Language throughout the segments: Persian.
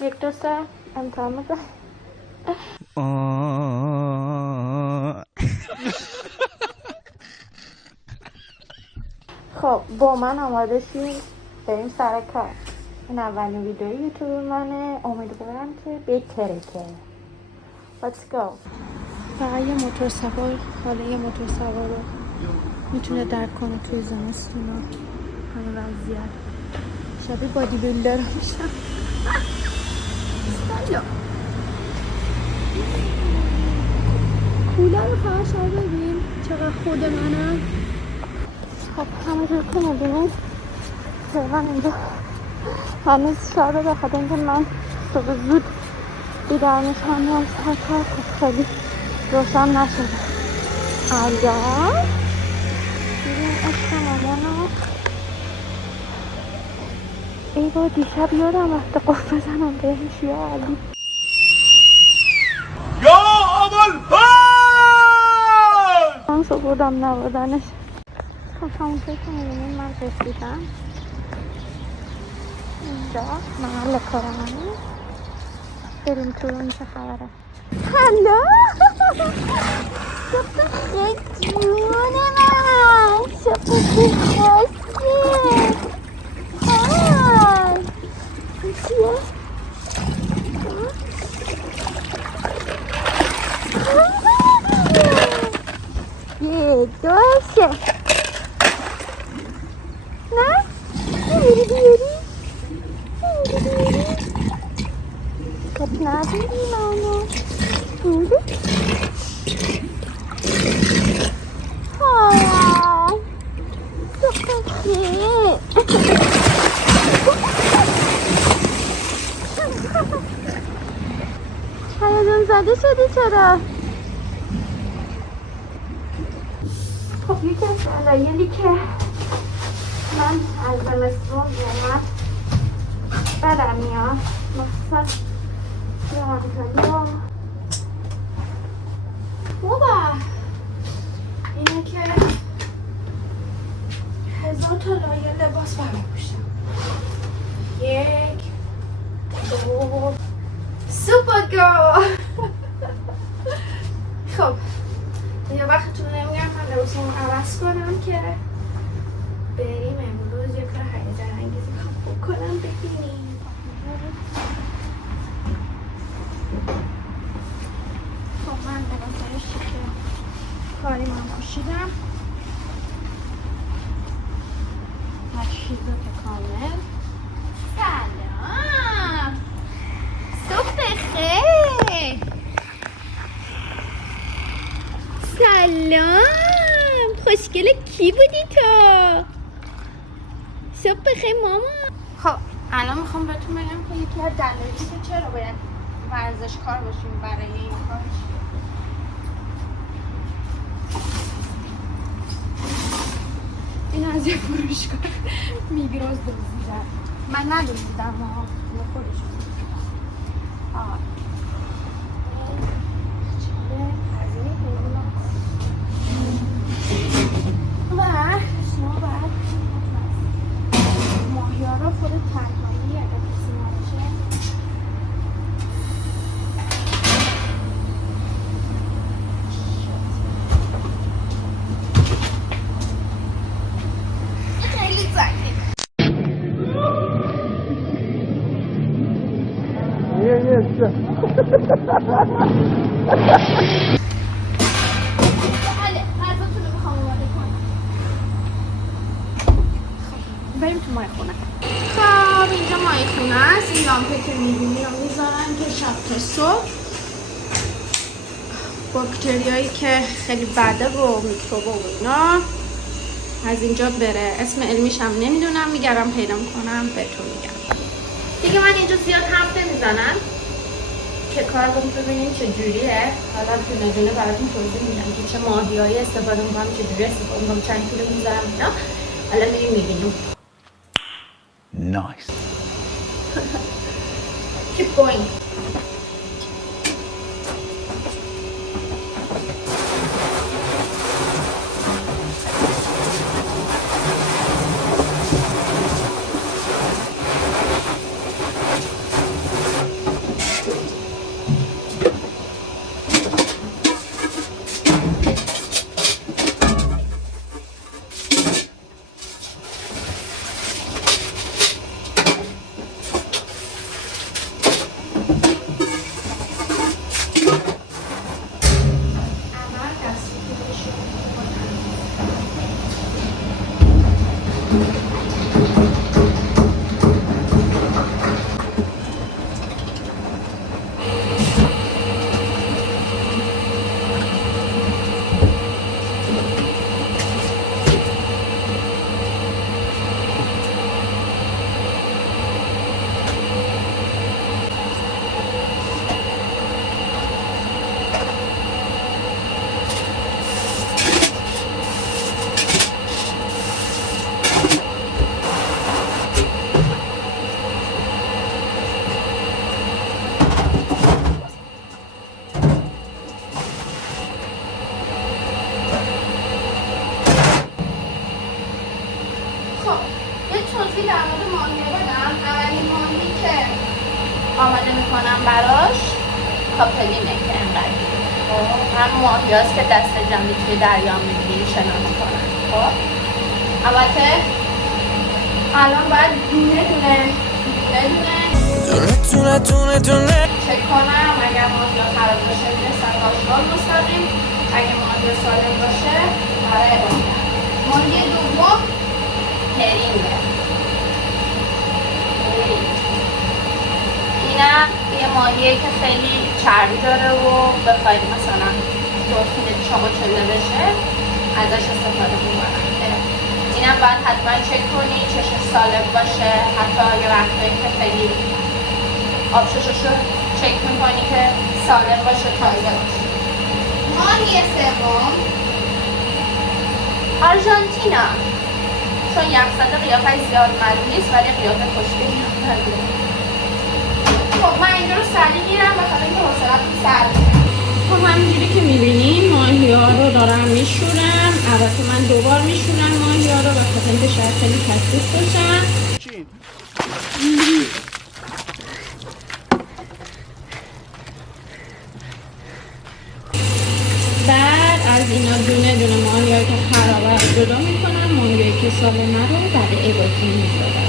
یک دو سه امتحان بده. خب با من آماده شیم بریم سر کار. این اولین ویدیو یوتیوب منه، امیدوارم که بهتره که Let's go. فقط یه موتور سوار، حالا یه موتور سوار رو میتونه درک کنه توی زمستونا همه وضعیت شبیه بادی بیلدر میشم. سلام کوله رو فقط شما ببین چقدر خود منم. خب همونجور که میبینید فعلا اینجا هنوز شبه، به خاطر اینکه من صبح زود بیدار میشم میام سر کار، خیلی روشن نشده. الان ببین عشق مامانو ای با دیشب یادم وقت قفل بزنم بهش. یا علی یا ابوالفضل من سپردم نبودنش. خب همونطور که میبینید من رسیدم اینجا محل کارمانی. بریم تو این چه خبره. هلا صبح خیلی جونه من صبح خیلی خواسته. های این چیه؟ یه دو سه نه؟ بیاری بیاری خب نداری منو بوده های سخته هیجان زده شدی چرا؟ خب یکی از دلایلی که من از زمستون زیاد بدم میاد مخصوصا رمانتانی بابا اینه که 1000 تا لایه لباس برمی‌پوشم. یک دو سوپر گرل. خب یه وقتتون نمیگم من لباسمو عوض کنم که بریم امروز یه کار هیجان انگیزی بکنم ببینیم. خب من لباسای شیک کاری من پوشیدم، تجهیزات کامل. سلام صبح بخیر. سلام خوشگله کی بودی تو؟ صبح بخیر ماما. خب الان میخوام بهتون بگم که یکی از دلایلی که چرا باید ورزشکار باشیم برای این کار. این از یه فروشگاه میگراز دزدیدم. من ندزدیدم ها، خودشون آه و شما باید ماهیارا خود تنهایی اگه کسی نباشه خیلی زنگه. بریم تو مای خونه. خب اینجا مای خونه است. این لامپه که میبینی رو میذارن که شب تا صبح باکتریایی که خیلی بده و میکروب و اینا از اینجا بره. اسم علمیش هم نمیدونم، میگرم پیدا کنم بهتون میگم. دیگه من اینجا زیاد حرف نمیزنم که کارمون ببینیم چه جوریه. حالا دونه دونه براتون توضیح میدم که چه ماهیایی استفاده میکنم، چه جوری استفاده میکنم، چند کیلو میذارم اینا. حالا میریم میبینیم. Nice. Keep going. آماده میکنم براش تا پلی نکه انقدر. هم ماهیاست که دست جمعی توی دریا میبینیم شنا میکنن. خب البته الان باید دونه چک کنم اگر ماهیا خراب باشه میره سرکاشگاه مستقیم، اگه ماهیا سالم باشه برای ادامه. ماهی دوم هرینگه. اینم یه ماهیه که خیلی چربی داره و بخواید مثلا دورفین شما چله بشه ازش استفاده میکنم. اینم باید حتما چک کنی چشش سالم باشه، حتی یه وقتایی که خیلی آبشوششو چک میکنی که سالم باشه، تازه باشه. ماهی سوم آرژانتینا، چون یخزده قیافش زیاد معلوم نیست ولی قیافه خوشگلی هم. خب من اینجا رو سریع میرم بخاطر اینکه حوصله‌ام سر میره. خب همینجوری که میبینین ماهی ها رو دارم میشورم. البته من دوبار میشورم ماهی ها رو بخاطر اینکه شاید خیلی کثیف باشن. بعد از اینا دونه دونه ماهی ها که خرابه رو جدا میکنم، ماهی هایی که سالمه رو بعد اضافه میذارم.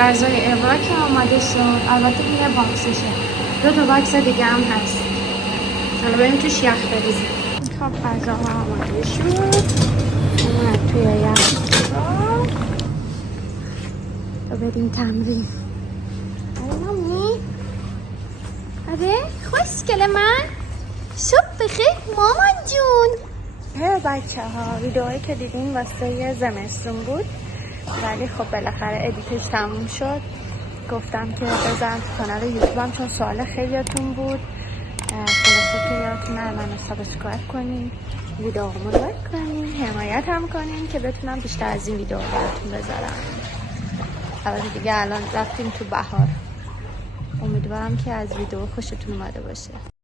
غذای ابرا که آماده شد. البته این یه باکسشه، 2 باکس دیگه هم هست. حالا بریم توش یخ بریزیم. خب غذا ها آماده شد، اومد توی یخچال تا بریم تمرین. آره مامی، آره خوشگل من. صبح بخیر مامان جون. هر بچه ها ویدئویی که دیدین واسه زمستون بود، ولی خب بالاخره ادیتش تموم شد. گفتم که بذارم تو کانال یوتیوبم چون سوال خیلیاتون بود. خلاصه که یادتون نره منو سابسکرایب کنین، ویدئومو لایک کنین، حمایت هم کنین که بتونم بیشتر از این ویدئو براتون بذارم. البته دیگه الان رفتیم تو بهار. امیدوارم که از ویدئو خوشتون اومده باشه.